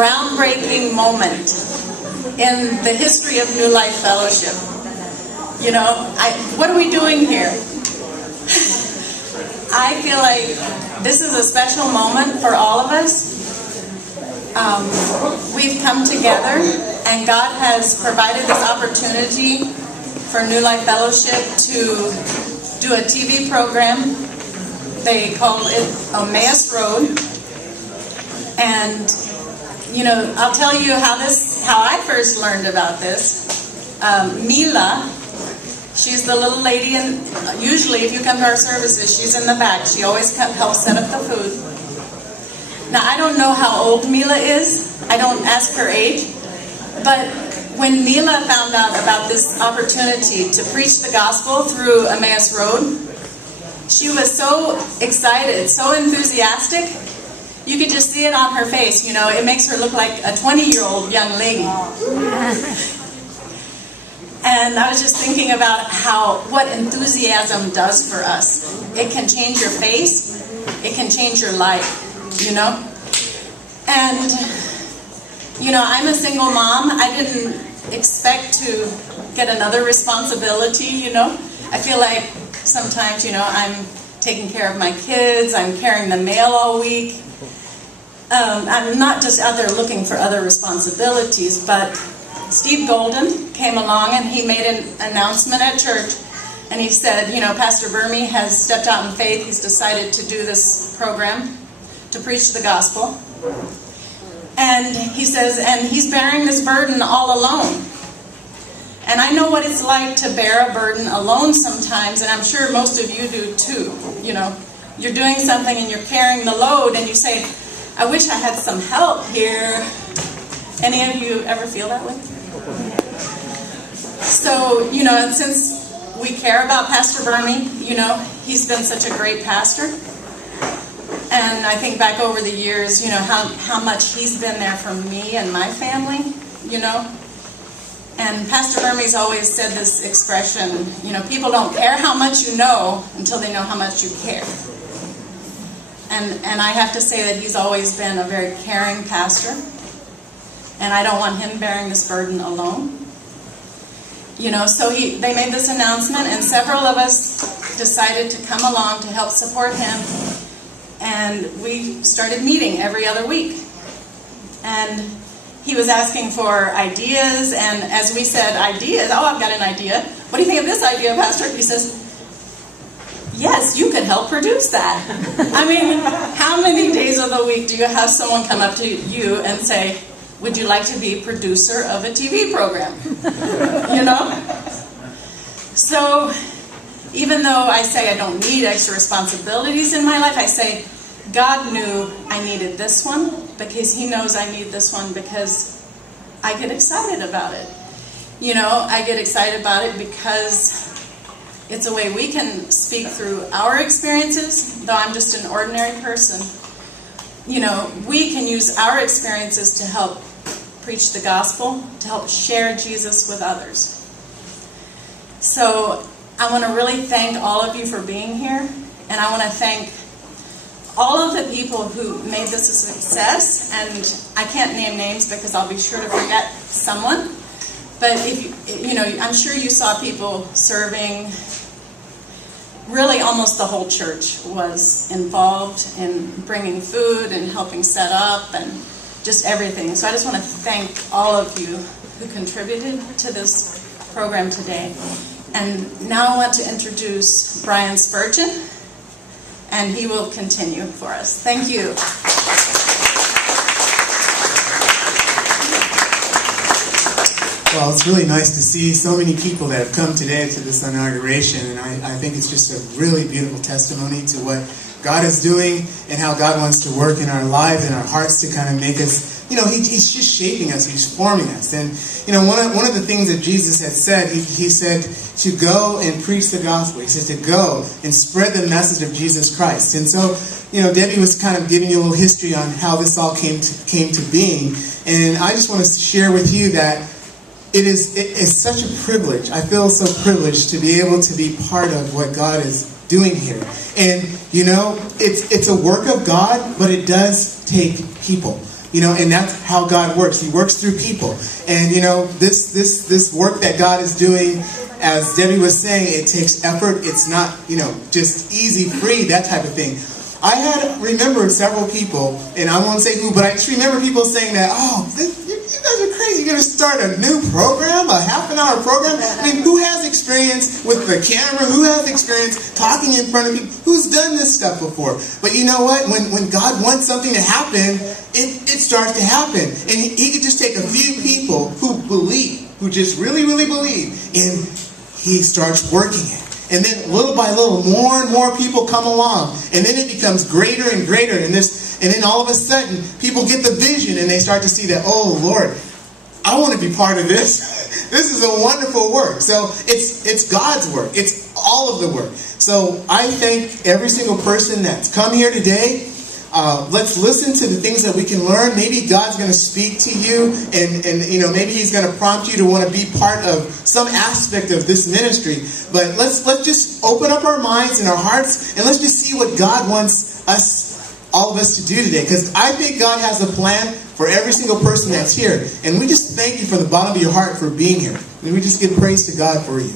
groundbreaking moment in the history of New Life Fellowship. You know, what are we doing here? I feel like this is a special moment for all of us. We've come together, and God has provided this opportunity for New Life Fellowship to do a TV program. They call it Emmaus Road. And, you know, I'll tell you how I first learned about this. Mila, she's the little lady, and usually if you come to our services, she's in the back. She always helps set up the food. Now, I don't know how old Mila is. I don't ask her age. But when Mila found out about this opportunity to preach the gospel through Emmaus Road, she was so excited, so enthusiastic. You could just see it on her face. You know, it makes her look like a 20-year-old young lady. And I was just thinking about what enthusiasm does for us. It can change your face. It can change your life, you know. And, you know, I'm a single mom. I didn't expect to get another responsibility, you know. I feel like sometimes, you know, I'm taking care of my kids. I'm carrying the mail all week. I'm not just out there looking for other responsibilities, but Steve Golden came along and he made an announcement at church, and he said, you know, Pastor Burmy has stepped out in faith. He's decided to do this program to preach the gospel. And he says, and he's bearing this burden all alone. And I know what it's like to bear a burden alone sometimes, and I'm sure most of you do too. You know, you're doing something and you're carrying the load, and you say, I wish I had some help here. Any of you ever feel that way? So, you know, since we care about Pastor Burmy, you know, he's been such a great pastor. And I think back over the years, you know, how much he's been there for me and my family, you know. And Pastor Burmy's always said this expression, you know, people don't care how much you know until they know how much you care. And I have to say that he's always been a very caring pastor. And I don't want him bearing this burden alone. You know, so they made this announcement, and several of us decided to come along to help support him. And we started meeting every other week. And he was asking for ideas, and as we said, ideas, oh, I've got an idea. What do you think of this idea, Pastor? He says, yes, you could help produce that. I mean, how many days of the week do you have someone come up to you and say, would you like to be producer of a TV program? You know? So, even though I say I don't need extra responsibilities in my life, I say, God knew I needed this one because He knows I need this one because I get excited about it. You know, I get excited about it because it's a way we can speak through our experiences, though I'm just an ordinary person. You know, we can use our experiences to help preach the gospel, to help share Jesus with others. So I want to really thank all of you for being here, and I want to thank all of the people who made this a success, and I can't name names because I'll be sure to forget someone, but if you know, I'm sure you saw people serving. Really, almost the whole church was involved in bringing food and helping set up and just everything. So I just want to thank all of you who contributed to this program today. And now I want to introduce Brian Spurgeon, and he will continue for us. Thank you. Well, it's really nice to see so many people that have come today to this inauguration, and I think it's just a really beautiful testimony to what God is doing and how God wants to work in our lives and our hearts to kind of make us, you know, He's just shaping us, He's forming us. And, you know, one of the things that Jesus had said, He said to go and preach the gospel. He said to go and spread the message of Jesus Christ. And so, you know, Debbie was kind of giving you a little history on how this all came to being. And I just want to share with you that it's such a privilege. I feel so privileged to be able to be part of what God is doing here. And, you know, it's a work of God, but it does take people. And that's how God works. He works through people. And, this work that God is doing, as Debbie was saying, it takes effort. It's not, just easy, free, that type of thing. I had remembered several people, and I won't say who, but I just remember people saying that, you guys are crazy. You're going to start a new program, a half-an-hour program? I mean, who has experience with the camera? Who has experience talking in front of people? Who's done this stuff before? But you know what? When God wants something to happen, it starts to happen. And he could just take a few people who believe, who just really, really believe, and he starts working it. And then little by little, more and more people come along. And then it becomes greater and greater. And then all of a sudden, people get the vision and they start to see that, oh, Lord, I want to be part of this. This is a wonderful work. So it's God's work. It's all of the work. So I thank every single person that's come here today. Let's listen to the things that we can learn. Maybe God's going to speak to you, and maybe He's going to prompt you to want to be part of some aspect of this ministry. But let's just open up our minds and our hearts, and let's just see what God wants all of us to do today. Because I think God has a plan for every single person that's here, and we just thank you from the bottom of your heart for being here. And we just give praise to God for you.